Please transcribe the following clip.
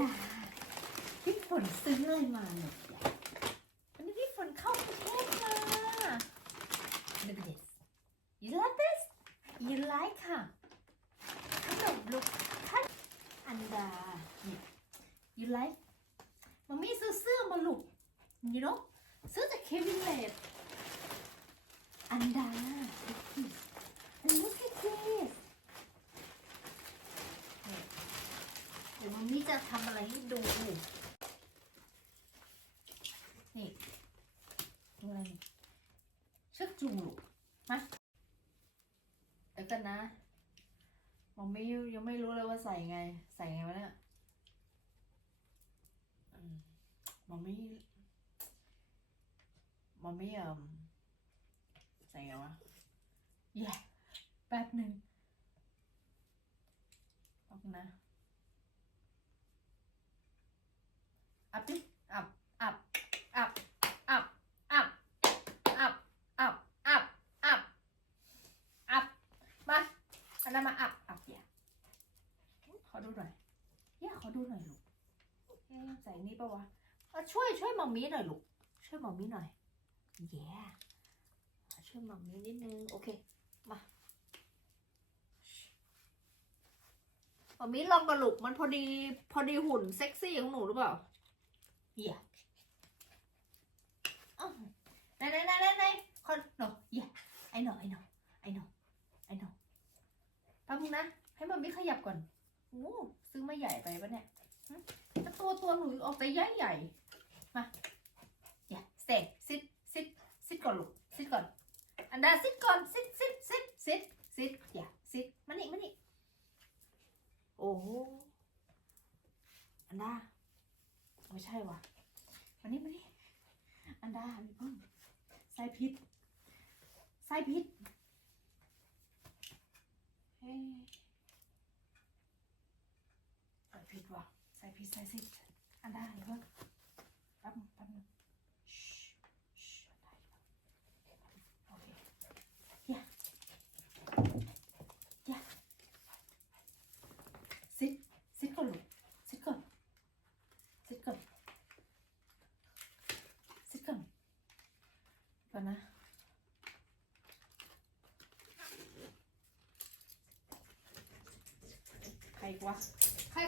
ดา พี่ฝนซื้ออะไรมาเนี่ยวันนี้พี่ฝนเข้าประเทศมา Look at this you like this you like ค่ะขนมลูกท่านอันดา you like มัมมี่ซื้อเสื้อมาลูก you know ซื้อจากเควินเลดอันดา look at this and look at this เนี่ยเดี๋ยวมัมมี่ จะทำอะไรให้ดู นี่ดูอะไรเชือกจูงลูกมาเดี๋ยวกันนะมัมมี่ยังไม่รู้เลยว่าใส่ไง ใส่ไงวะเนี่ยมมัมมี่มัมมี่เอ่มใส่ไงวะแย่แป๊บหนึ่งแป๊บนะ มาอัพอัพอย่าขอดูหน่อยย่าขอดูหน่อยลูกใส่นี่ปะวะช่วยช่วยมัมมี่หน่อยลูก ช่วยมัมมี่หน่อยแย่ช่วยมัมมี่นิดนึง โอเค มามัมมี่ลองกระลุกมันพอดีพอดีหุ่นเซ็กซี่ของหนูหรือเปล่า Yeah. Oh. No, no, no, no, no. Con, no. Yeah. I know, I know. I know. I know. แป๊บนึงนะ ให้มันไม่ขยับก่อนโอ้ซื้อมาใหญ่ไปปะเนี่ยหึแต่ตัวตัวหนูออกไปใหญ่ใหญ่ๆมา yeah stay sit sit sit ก่อนลูก sit ก่อน อันดา sit ก่อน sit sit sit sit sit yeah sit มานี่มานี่โอ้โหอันดาไม่ใช่ว่ะมานี่มานี่อันดามีเพิ่งไส้พิษไส้พิษ เฮ้ยไส้พิษว่ะไส้พิษไส้พิษอันดาอย่าเพิ่งแป๊บนึงแป๊บนึงชิชิอันดาอย่าเพิ่งโอเคอย่าอย่าซิดซิดก่อนลูกซิดก่อนซิดก่อนซิดก่อนก่อนนะ ใคร